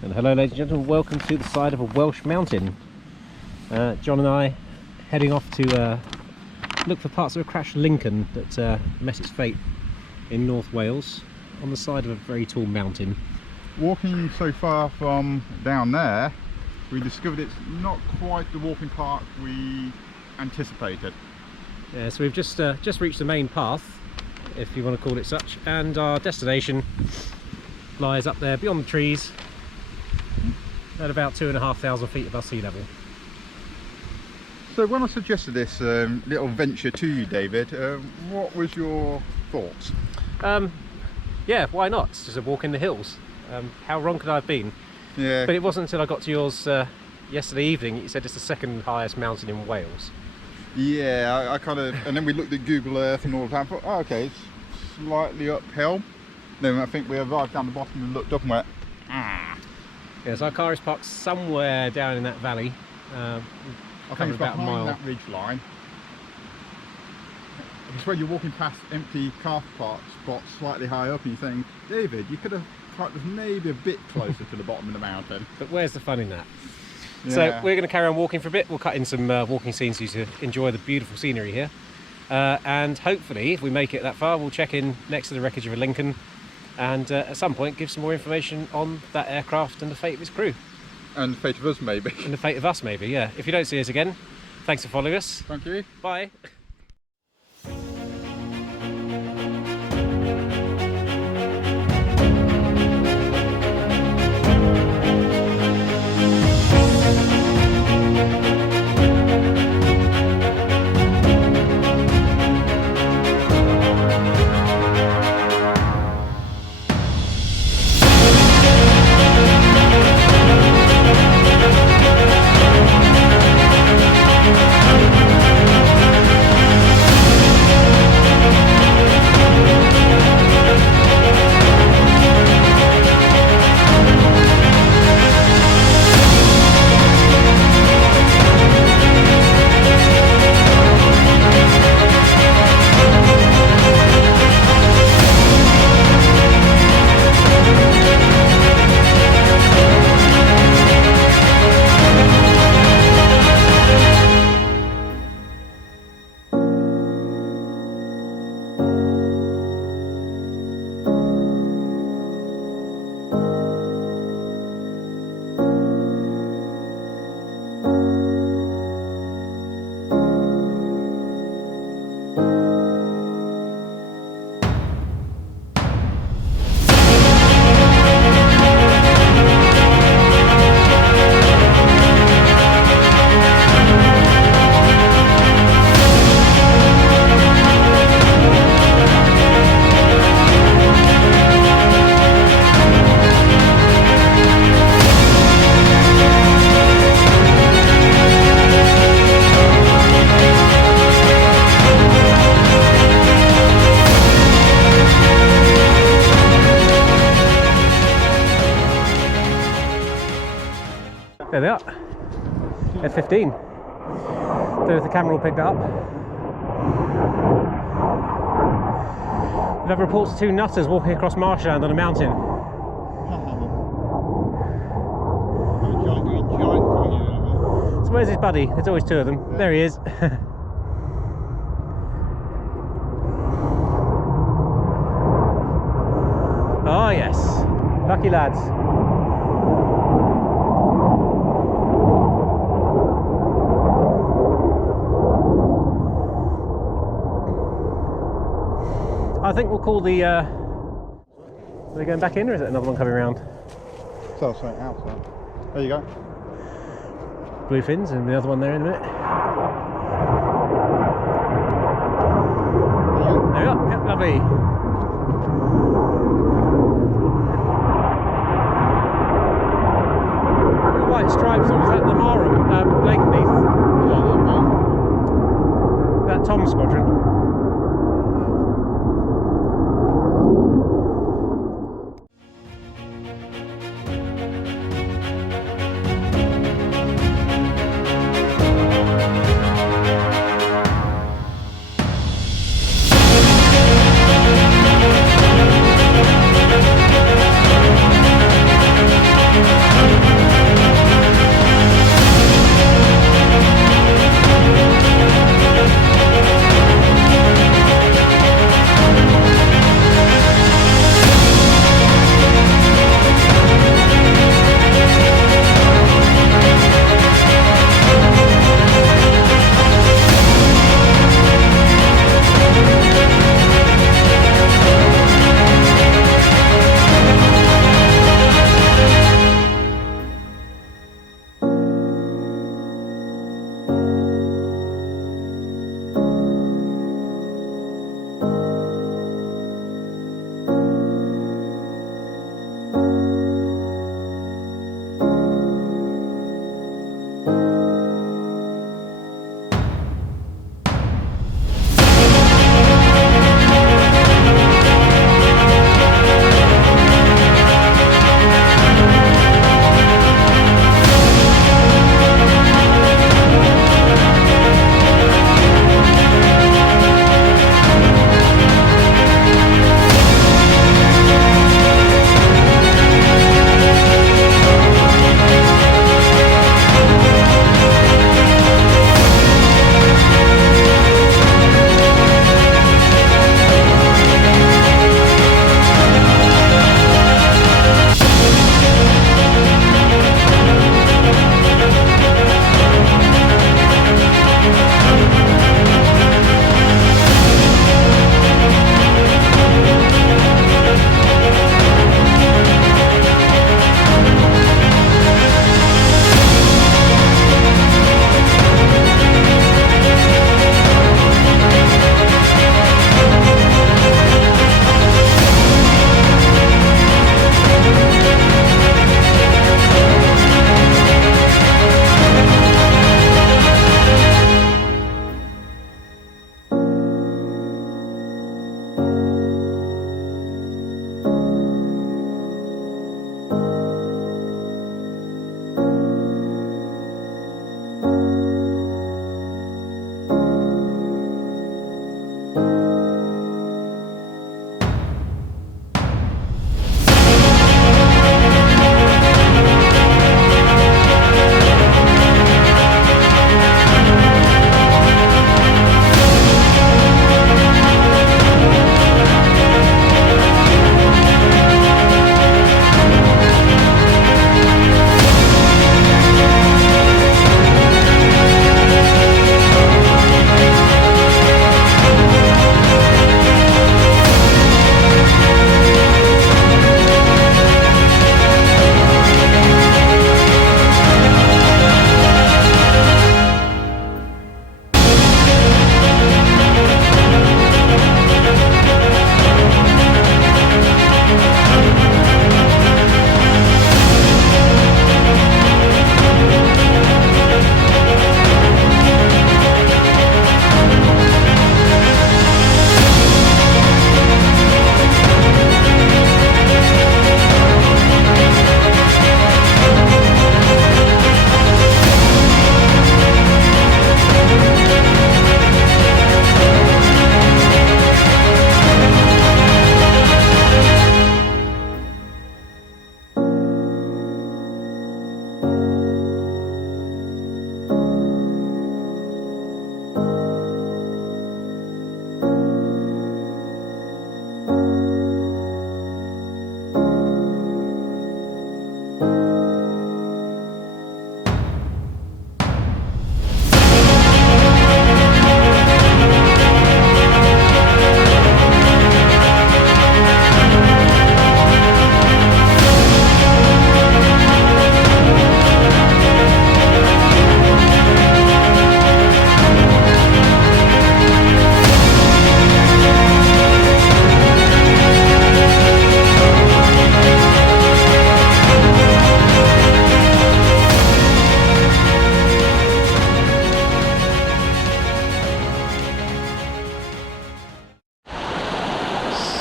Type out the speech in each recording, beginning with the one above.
And hello ladies and gentlemen, welcome to the side of a Welsh mountain. John and I heading off to look for parts of a crashed Lincoln that met its fate in North Wales on the side of a very tall mountain. Walking so far from down there, we discovered it's not quite the walking park we anticipated. Yeah, so we've just reached the main path, if you want to call it such, and our destination lies up there beyond the trees at about 2,500 feet above sea level. So when I suggested this little venture to you, David, what was your thoughts? Yeah, why not? It's just a walk in the hills. How wrong could I have been? Yeah. But it wasn't until I got to yours yesterday evening. You said it's the second highest mountain in Wales. Yeah, I kind of, and then we looked at Google Earth and all of that. I thought, oh, okay, it's slightly uphill. Then I think we arrived down the bottom and looked up and went, Yes, our car is parked somewhere down in that valley. I think it's about a mile. behind that ridge line. It's when you're walking past empty car park spots slightly high up and you think, David, you could have parked us maybe a bit closer to the bottom of the mountain. But where's the fun in that? Yeah. So we're going to carry on walking for a bit. We'll cut in some walking scenes for you to enjoy the beautiful scenery here. And hopefully, if we make it that far, we'll check in next to the wreckage of a Lincoln and at some point give some more information on that aircraft and the fate of its crew. And the fate of us, maybe. And the fate of us, maybe, yeah. If you don't see us again, thanks for following us. Thank you. Bye. There they are, F15. Don't know if the camera will pick that up. We've had reports of two nutters walking across marshland on a mountain. So where's his buddy? There's always two of them. Yeah. There he is. Oh yes, lucky lads. I think we'll call the... Are they going back in or is it another one coming around? So something else there. There you go. Bluefins and the other one there in a minute. There we are, yep, lovely. The white stripes, or is that the Marham? Lakenheath? That Tom squadron.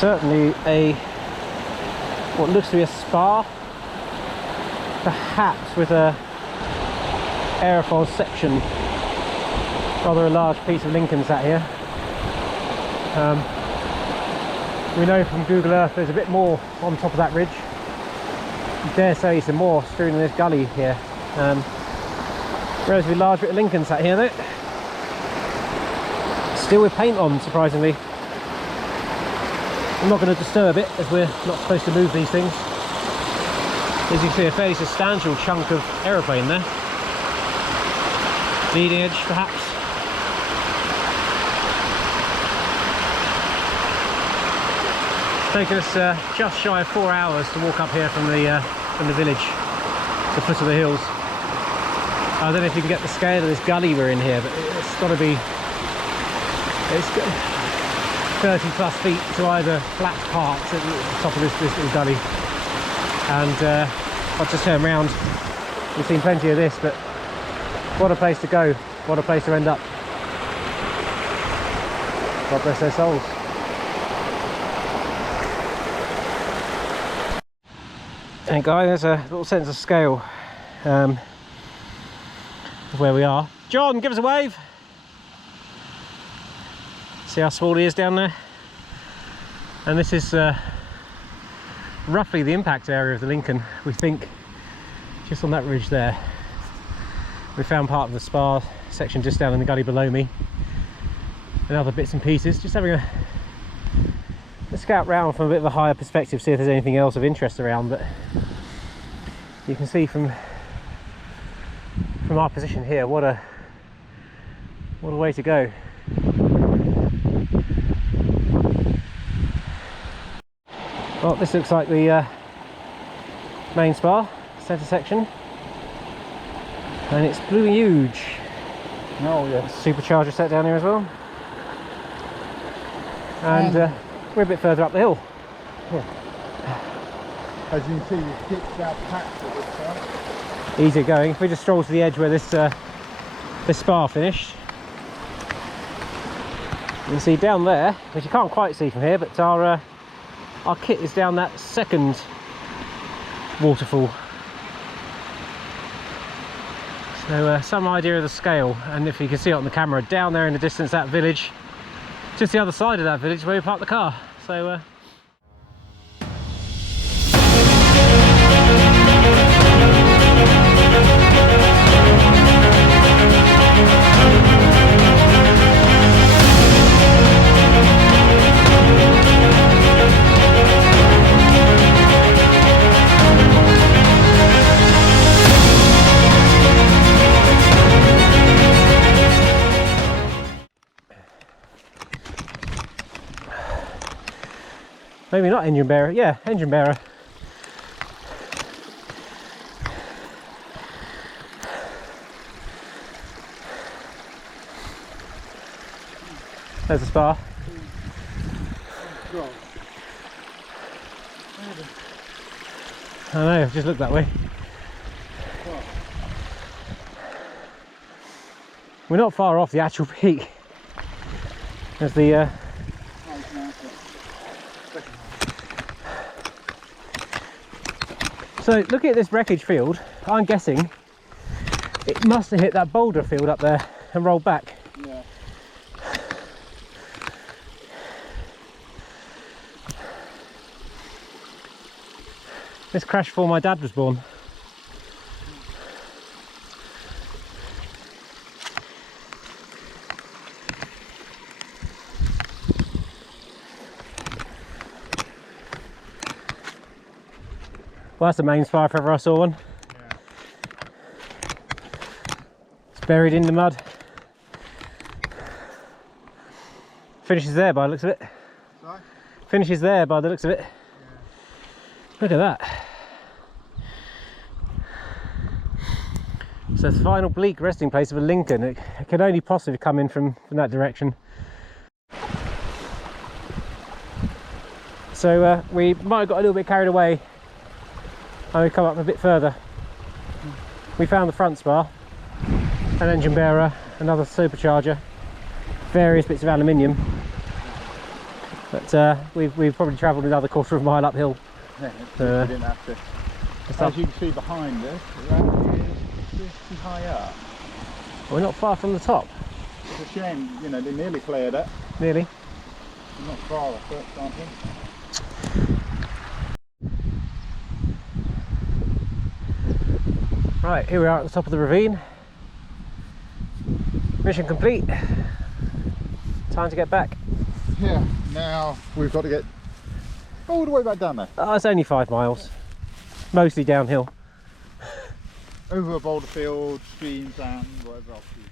Certainly what looks to be a spar, perhaps with a aerofoil section. Rather a large piece of Lincoln sat here. We know from Google Earth there's a bit more on top of that ridge. I dare say some more strewn in this gully here. Relatively large bit of Lincoln sat here though. Still with paint on, surprisingly. I'm not going to disturb it as we're not supposed to move these things. As you can see, a fairly substantial chunk of aeroplane there. Leading edge perhaps. It's taken us just shy of 4 hours to walk up here from the village to the foot of the hills. I don't know if you can get the scale of this gully we're in here, but it's got to be 30 plus feet to either flat parts at the top of this little gully. And I've just turned around. We've seen plenty of this, but what a place to go, what a place to end up. God bless their souls. And guys, there's a little sense of scale of where we are. John, give us a wave. See how small he is down there? And this is roughly the impact area of the Lincoln, we think, just on that ridge there. We found part of the spar section just down in the gully below me, and other bits and pieces. Just having a scout round from a bit of a higher perspective, see if there's anything else of interest around. But you can see from our position here, what a way to go. Well, this looks like the main spar, centre section, and it's blooming huge. Oh yeah. Supercharger set down here as well, and we're a bit further up the hill. Yeah. As you can see, the kit's out packed at this side. Easy going. If we just stroll to the edge where this spar finished, you can see down there, which you can't quite see from here, but our kit is down that second waterfall. So some idea of the scale, and if you can see it on the camera, down there in the distance, that village, just the other side of that village where we parked the car. So maybe not engine bearer, yeah, engine bearer. There's a spar. I know, I've just looked that way. We're not far off the actual peak. There's the So looking at this wreckage field, I'm guessing it must have hit that boulder field up there and rolled back. Yeah. This crashed before my dad was born. Well, that's the main spar if ever I saw one. Yeah. It's buried in the mud. Finishes there by the looks of it. Sorry? Finishes there by the looks of it. Yeah. Look at that. So it's the final bleak resting place of a Lincoln. It can only possibly come in from that direction. So we might have got a little bit carried away. And we come up a bit further. We found the front spar, an engine bearer, another supercharger, various bits of aluminium. But we've probably travelled another quarter of a mile uphill. Yeah, we didn't have to. As you can see behind us, that is pretty high up. We're not far from the top. It's a shame, you know, they nearly cleared it. Nearly. They're not far off it, aren't they? Right, here we are at the top of the ravine. Mission complete. Time to get back. Yeah, now we've got to get all the way back down there. Oh, it's only 5 miles. Mostly downhill. Over a boulder field, streams and whatever else you can.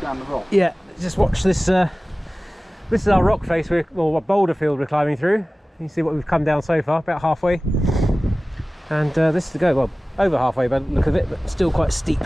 Down the rock. Yeah, just watch this. This is our rock face, or a boulder field we're climbing through. You can see what we've come down so far, about halfway. And this is to go, well, over halfway by the look of it, but still quite steep.